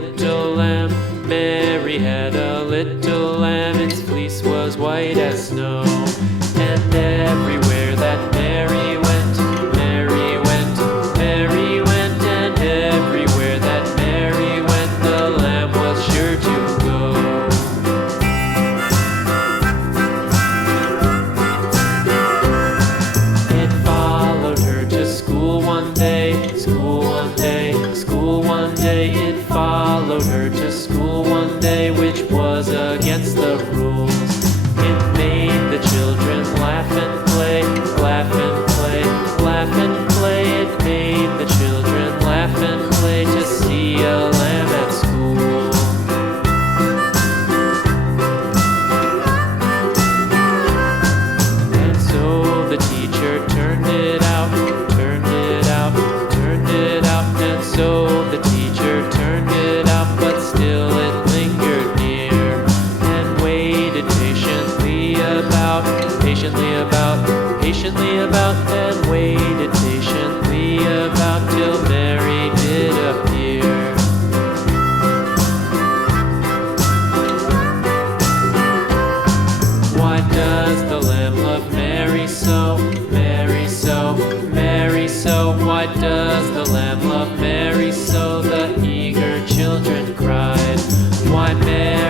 little lamb. Mary had a little lamb. Its fleece was white as snow. And everywhere that Mary went, Mary went, Mary went. And everywhere that Mary went, the lamb was sure to go. It followed her to school one day, school one day, school one day. It followed her to school one day, which was against the rules. It made the children laugh and play, laugh and play, laugh and play. It made the children laugh and play to see a lamb at school. And so the teacher turned it out, turned it out, turned it out. And so the teacher turned it out, but still it lingered near and waited patiently about, patiently about, and waited patiently about till Mary did appear. Why does the lamb love Mary so, Mary so, Mary so? Why does the lamb love Mary so? The eager children cried. Why Mary